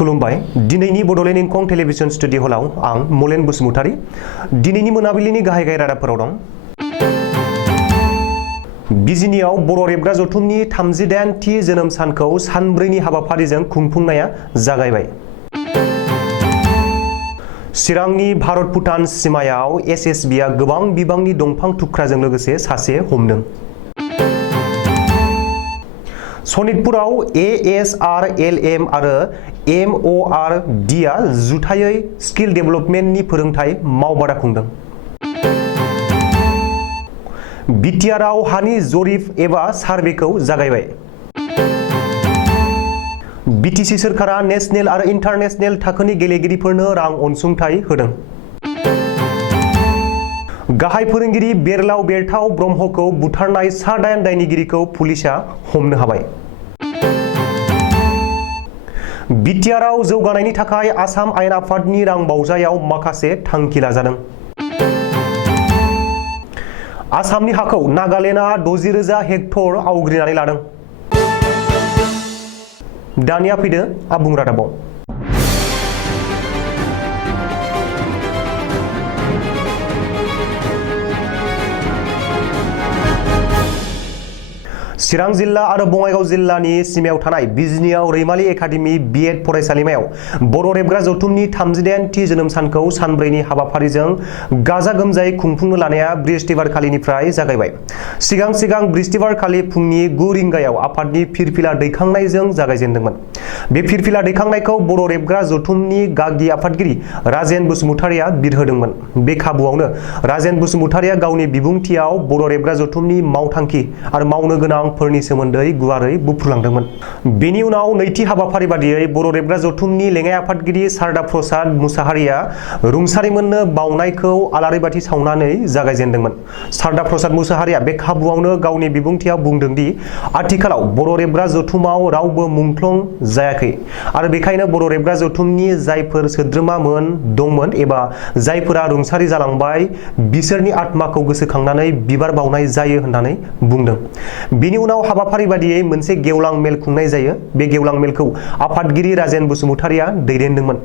खुलुमबाय दिनैनि Bodoland इंखं television studio हलाव आं मलेन बसुमतारी दिनैनि मोनाबिलिनि गाहाय रादाबफोराव दं। बिजिनियाव बर' रेबग्रा जथुमनि 38थि जोनोम सानखौ सानब्रैनि हाबाफारिजों खुंफुंनाया जागायबाय। चिरांनि भारत भुटान सिमायाव एसएसबीआ गोबां बिबांनि दंफां थुख्राजों लोगोसे सासे हमदों। सनितपुराव ASRLM आरो MORDआ जुथायै स्किल डेभेलपमेन्टनि फोरोंथाय मावबादा खुंदों। बिटिआरआव हानि जरिप एबा सार्भेखौ जागायबाय। बिटिसि सोरखारा नेशनेल आरो इन्टारनेशनेल थाखोनि गेलेगिरिफोरनो रां अनसुंथाइ होदों। गाहाय फोरोंगिरि बेरलाव बेरथाव ब्रह्मखौ बुथारनाय सा-9 दायनिगिरिखौ पुलिसआ हमनो हाबाय। बिटिआरआव जौगानायनि थाखाय आसाम आयेन आफादनि रां बावजायाव माखासे थांखि लाजादों। आसामनि हाखौ नागालेन्डआ 60,000 हेक्टर आवग्रिनानै लादों। दानिया फैदो आबुं रादाबाव। चिरां जिल्ला आरो बङाइगाव जिल्लानि सिमायाव थानाय बिजिनियाव रैमालि एकाडेमि बिएड फरायसालिमायाव बर' रेबग्रा जथुमनि 38थि जोनोम सानखौ सानब्रैनि हाबाफारिजों गाजा गोमजायै खुंफुंनो लानाया बृहस्पतिबारखालिनिफ्राय जागायबाय। सिगां बृहस्पतिबारखालि फुंनि 9 रिंगायाव आफादनि फिरफिला दैखांनायजों जागायजेनदोंमोन। बे फिरफिला दैखांनायखौ बर' रेबग्रा जथुमनि गागि आफादगिरि राजेन बसुमतारिया बिरहोदोंमोन। बे खाबुआवनो राजेन बसुमतारिया गावनि बिबुंथियाव बर' रेबग्रा जथुमनि मावथांखि आरो मावनो गोनां फोरनि सोमोन्दै गुवारै बुफ्रुलांदोंमोन। बेनि उनाव नैथि हाबाफारि बादियै बर' रेबग्रा जथुमनि लेङाइ आफादगिरि सारदा प्रसाद मुसाहारिया रुंसारिमोननो बावनायखौ आलारि बाथि सावनानै जागायजेनदोंमोन। सारदा प्रसाद मुसाहारिया बे खाबुआवनो गावनि बिबुंथियाव बुंदों दि आथिखालाव बर' रेबग्रा जथुमाव रावबो मुंख्लं जायाखै आरो बेखायनो बर' रेबग्रा जथुमनि जायफोर सोद्रोमामोन दंमोन एबा जायफोरा रुंसारि जालांबाय बिसोरनि आत्माखौ गोसोखांनानै बिबार बावनाय जायो होननानै बुंदों। बेनि उनाव हाबाफारि बादियै मोनसे गेवलां मेल खुंनाय जायो। बे गेवलां मेलखौ आफादगिरि राजेन बसुमतारिया दैदेनदोंमोन।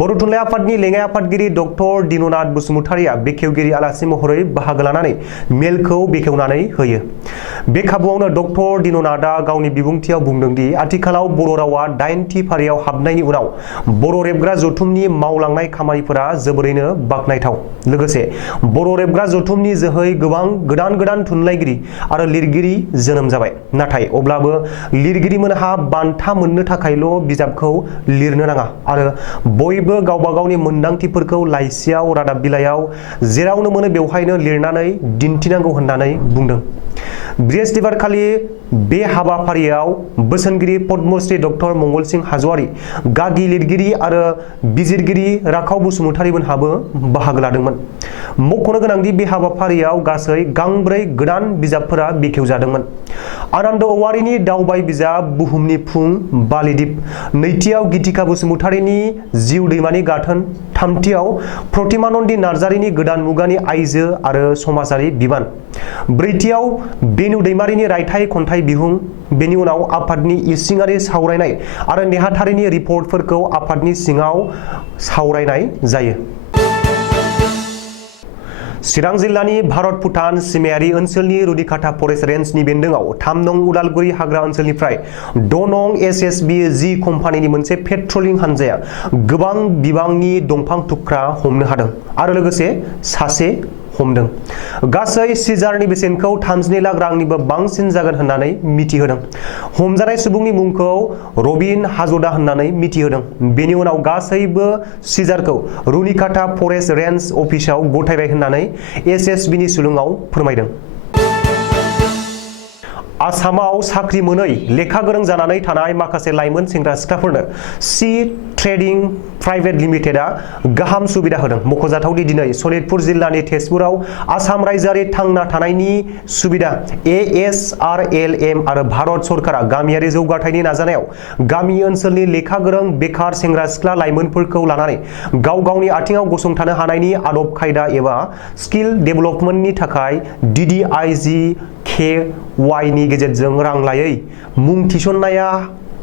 बर' थुनलाइ आफादनि लेङाइ आफादगिरि डक्टर दिननाथ बसुमतारिया बेखेवगिरि आलासि महरै बाहागो लानानै मेलखौ बेखेवनानै होयो। बे खाबुआवनो डक्टर दिननाथआ गावनि बिबुंथियाव बुंदों दि आथिखालाव बर' रावा 8थि फारियाव हाबनायनि उनाव बर' रेबग्रा जथुमनि मावलांनाय खामानिफोरा जोबोरैनो बाख्नायथाव। लोगोसे बर' रेबग्रा जथुमनि जोहै गोबां गोदान थुनलाइगिरि आरो लिरगिरि जोनोम जाबाय। नाथाय अब्लाबो लिरगिरिमोनहा बान्था मोननो थाखायल' बिजाबखौ लिरनो नाङा आरो बयबो गावबा गावनि मोन्दांथिफोरखौ लाइसियाव रादाब बिलाइयाव जेरावनो मोनो बेवहायनो लिरनानै दिन्थिनांगौ होननानै बुंदों। बृहस्पतिबारखालि बे हाबाफारियाव बोसोनगिरि पद्मश्री डक्टर मंगलसिं हाज'वारि, गागि लिरगिरि आरो बिजिरगिरि राखाव बसुमतारिमोनहाबो बाहागो लादोंमोन। मख'नो गोनांदि बे हाबाफारियाव गासै गांब्रै गोदान बिजाबफोरा बेखेवजादोंमोन। आनन्द औवारिनि दावबाय बिजाब बुहुमनि फुं बालिदिप, नैथियाव गितिका बसुमतारिनि जिउ दैमानि गाथोन, थामथियाव प्रतिमानन्दि नार्जारिनि गोदान मुगानि आइजो आरो समाजारि बिबान, ब्रैथियाव बेनु दैमारिनि रायथाइ खन्थाइ बिहुं। बेनि उनाव आफादनि इसिङारि सावरायनाय आरो नेहाथारिनि रिपर्टफोरखौ आफादनि सिङाव सावरायनाय जायो। चिरां जिल्लानि भारत भुटान सिमायारि ओनसोलनि रुनिकाटा फरेस्ट रेन्जनि बेन्दोंआव 3 नं उदालगुरि हाग्रा ओनसोलनिफ्राय 6 नं एसएसबि जी कम्पानिनि मोनसे पेट्रलिं हानजाया गोबां बिबांनि दंफां थुख्रा हमनो हादों आरो लोगोसे सासे हमदों। गासै सिजारनि बेसेनखौ 32 लाख रांनिबो बांसिन जागोन होननानै मिथिहोदों। हमजानाय सुबुंनि मुंखौ रबिन हाज'दा होननानै मिथिहोदों। बेनि उनाव गासैबो सिजारखौ रुनिकाटा फरेस्ट रेन्ज अफिसाव गथायबाय होननानै एसएसबिनि सुलुङाव फोरमायदों। आसामाव साख्रि मोनै लेखा गोरों जानानै थानाय माखासे लाइमोन सेंग्रा सिख्लाफोरनो सि ट्रेडिं प्राइभेट लिमिटेडआ गाहाम सुबिदा होदों। मख'जाथावदि दिनै सनितपुर जिल्लानि तेजपुराव आसाम रायजोआरि थांना थानायनि सुबिदा ASRLM आरो भारत सरकारा गामियारि जौगाथायनि नाजानायाव गामि ओनसोलनि लेखा गोरों बेखार सेंग्रा सिख्ला लाइमोनफोरखौ लानानै गाव गावनि आथिङाव गसंथानो हानायनि आदब खायदा एबा स्किल डेभेलपमेन्टनि थाखाय DDIGKY नि गेजेरजों रां लायै मुं थिसननाया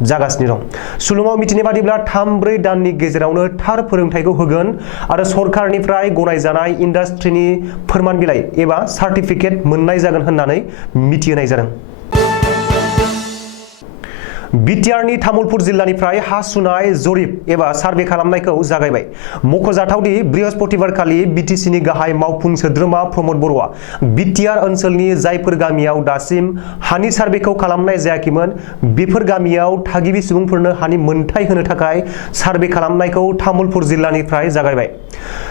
जागासिनो दं। सुलुङाव मिथिनाय बादिब्ला 3-4 दाननि गेजेरावनो थार फोरोंथायखौ होगोन आरो सरकारनिफ्राय गनायजानाय इन्डास्ट्रिनि फोरमान बिलाइ एबा सार्टिफिकेट मोननाय जागोन होननानै मिथिहोनाय जादों। बिटिआरनि तामुलपुर जिल्लानिफ्राय हा सुनाय जरिप एबा सार्भे खालामनायखौ जागायबाय। मख'जाथावदि बृहस्पतिबारखालि बिटिसिनि गाहाय मावफुं सोद्रोमा प्रमद बर'आ बिटिआर ओनसोलनि जायफोर गामियाव दासिम हानि सार्भेखौ खालामनाय जायाखैमोन बेफोर गामियाव थागिबि सुबुंफोरनो हानि मोनथाय होनो थाखाय सार्भे खालामनायखौ तामुलपुर जिल्लानिफ्राय जागायबाय।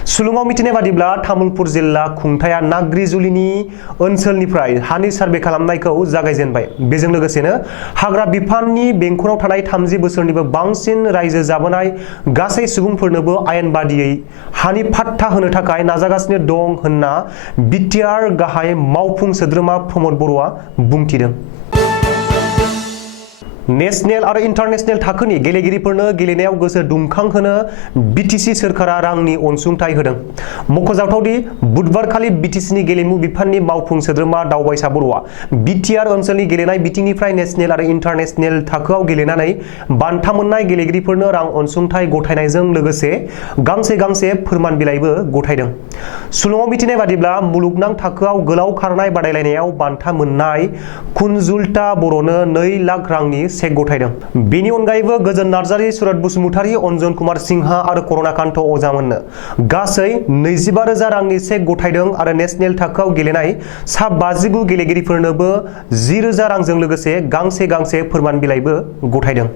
सुलुङाव मिथिनाय बादिब्ला तामुलपुर जिल्ला खुंथाया नाग्रिजुलिनि ओनसोलनिफ्राय हानि सार्भे खालामनायखौ जागायजेनबाय। बेजों लोगोसेनो हाग्रा बिफाननि बेंखनाव थानाय 30 बोसोरनिबो बांसिन रायजो जाबोनाय गासै सुबुंफोरनोबो आयेन बादियै हानि फाट्टा होनो थाखाय नाजागासिनो दं होनना बिटिआर गाहाय मावफुं सोद्रोमा प्रमद बर'आ बुंथिदों। नेशनेल आरो इन्टारनेशनेल थाखोनि गेलेगिरिफोरनो गेलेनायाव गोसो दुंखांहोनो बिटिसि सोरखारा रांनि अनसुंथाइ होदों। मख'जाथावदि बुधबारखालि बिटिसिनि गेलेमु बिफाननि मावफुं सोद्रोमा दावबायसा बर'आ बिटिआर ओनसोलनि गेलेनाय बिथिंनिफ्राय नेशनेल आरो इन्टारनेशनेल थाखोआव गेलेनानै बान्था मोननाय गेलेगिरिफोरनो रां अनसुंथाइ गथायनायजों लोगोसे गांसे फोरमान बिलाइबो गथायदों। सुलुङाव मिथिनाय बादिब्ला मुलुगनां थाखोआव गोलाव खारनाय बादायलायनायाव बान्था मोननाय कुनजुल्टा बर'नो 2 लाख रांनि चेक गथायदों। बेनि अनगायैबो गोजोन नार्जारि, सुरत बसुमतारी, अन्जन कुमार सिंहा आरो कर'नाकान्त अजामोननो गासै 25,000 रांनि चेक गथायदों आरो नेशनेल थाखोआव गेलेनाय सा 59 गेलेगिरिफोरनोबो 10,000 रांजों लोगोसे गांसे फोरमान बिलाइबो गथायदों।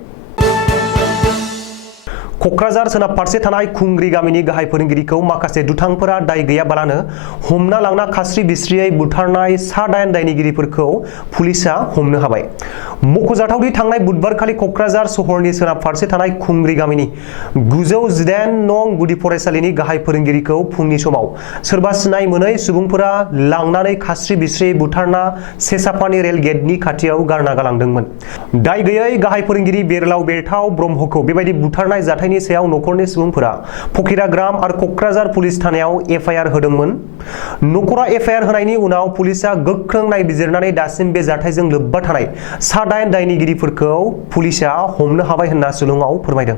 क'क्राझार सोनाब फारसे थानाय खुंग्रि गामिनि गाहाय फोरोंगिरिखौ माखासे दुथांफोरा दाय गैयाबालानो हमना लांना खास्रि बिस्रियै बुथारनाय सा 8 दायनिगिरिफोरखौ पुलिसआ हमनो हाबाय। मख'जाथावदि थांनाय बुधबारखालि क'क्राझार सहरनि सोनाब फारसे थानाय खुंग्रि गामिनि 918 नं गुदि फरायसालिनि गाहाय फोरोंगिरिखौ फुंनि समाव सोरबा सिनाय मोनै सुबुंफोरा लांनानै खास्रि बिस्रियै बुथारना सेसाफानि रेल गेटनि खाथियाव गारना गालांदोंमोन। दाय गैयै गाहाय फोरोंगिरि बेरलाव बेरथाव ब्रह्मखौ बेबायदि बुथारनाय जाथायनि सायाव नखरनि सुबुंफोरा फकिराग्राम आरो क'क्राझार पुलिस थानायाव एफआइआर होदोंमोन। नखरा एफआइआर होनायनि उनाव पुलिसआ गोख्रों नायबिजिरनानै दासिम बे जाथायजों लोब्बा थानाय सा 8 दायनिगिरिफोरखौ पुलिसआ हमनो हाबाय होनना सुलुङाव फोरमायदों।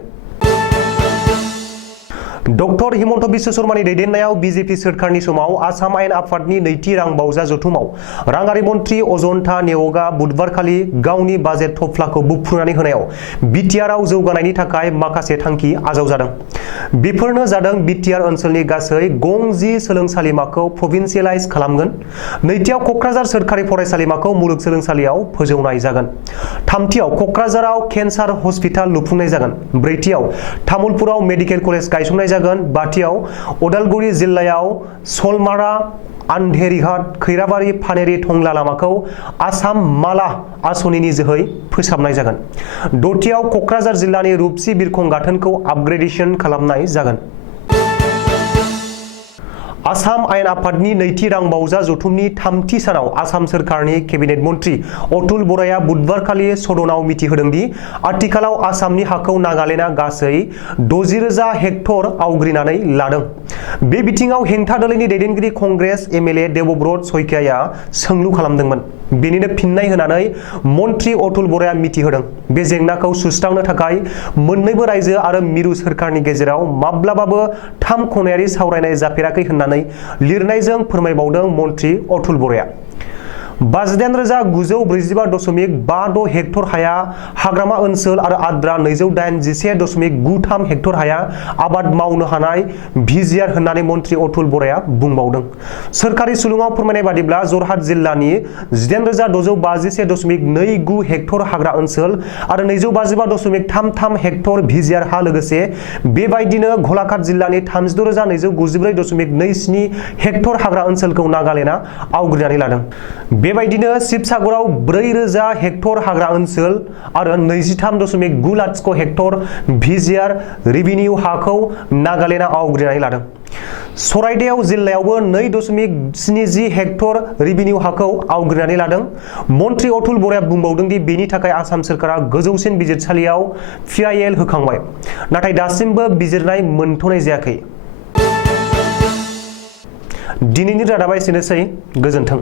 डक्टर हिमन्त बिश्व शर्मानि दैदेननायाव बिजेपि सोरखारनि समाव आसाम आयेन आफादनि नैथि रां बावजा जथुमाव राङारि मन्त्रि अजन्ता नेवगआ बुधबारखालि गावनि बाजेट थफ्लाखौ बुफ्रुनानै होनायाव बिटिआरआव जौगानायनि थाखाय माखासे थांखि आजावजादों। बेफोरनो जादों बिटिआर ओनसोलनि गासै 50 सोलोंसालिमाखौ प्रभिन्सियेलाइज खालामगोन। नैथियाव क'क्राझार सोरखारि फरायसालिमाखौ मुलुगसोलोंसालियाव फोजौनाय जागोन। थामथियाव क'क्राझाराव केन्सार हस्पिटाल लुफुंनाय जागोन। ब्रैथियाव तामुलपुराव मेडिकेल कलेज गायसंनाय जागोन। बाथियाव उदालगुरि जिल्लायाव सलमारा आन्धेरिघाट खैराबारि फानेरि टंला लामाखौ आसाम माला आसनिनि जोहै फोसाबनाय जागोन। दथियाव क'क्राझार जिल्लानि रुपसि बिरखं गाथोनखौ आपग्रेडेशन खालामनाय जागोन। आसाम आयेन आफादनि नैथि रां बावजा जथुमनि थामथि सानाव आसाम सोरखारनि केबिनेट मन्त्रि अतुल बराया बुधबारखालि सदनाव मिथिहोदोंदि आथिखालाव आसामनि हाखौ नागालेन्डआ गासै 60,000 हेक्टर आवग्रिनानै लादों। बे बिथिङाव हेंथा दोलोनि दैदेनगिरि कंग्रेस एमएलए देबब्रत सयकियाया सोंलु खालामदोंमोन। बेनिनो फिननाय होनानै मन्त्रि अतुल बराया मिथिहोदों बे जेंनाखौ सुस्रांनो थाखाय मोन्नैबो रायजो आरो मिरु सोरखारनि गेजेराव माब्लाबाबो 3 खनायारि सावरायनाय जाफेराखै होननानै लिरनायजों फोरमायबावदों मन्त्रि अतुल बराया। 52,945.56 हेक्टर हाया हाग्रामा ओनसोल आरो आद्रा 281.93 हेक्टर हाया आबाद मावनो हानाय भिजिआर होननानै मन्त्रि अतुल बराया बुंबावदों। सोरखारि सुलुङाव फोरमायनाय बादिब्ला जरहाट जिल्लानि 19,651.29 हेक्टर हाग्रा ओनसोल आरो 255.33 हेक्टर भिजिआर हा लोगोसे बेबायदिनो घलाघाट जिल्लानि 36,294.27 हेक्टर हाग्रा ओनसोलखौ नागालेन्डआ आवग्रिनानै लादों। बेबायदिनो शिबसागराव 4,000 हेक्टर हाग्रा ओनसोल आरो 23.90 हेक्टर भिजिआर रेभिनिउ हाखौ नागालेन्डआ आवग्रिनानै लादों। सराइदेव जिल्लायावबो 2.70 हेक्टर रेभिनिउ हाखौ आवग्रिनानै लादों। मन्त्रि अतुल बराया बुंबावदों दि बेनि थाखाय आसाम सोरखारा गोजौसिन बिजिरसालियाव PIL होखांबाय, नाथाय दासिमबो बिजिरनाय मोनथ'नाय जायाखै। दिनैनि रादाबा एसेनोसै। गोजोन्थों।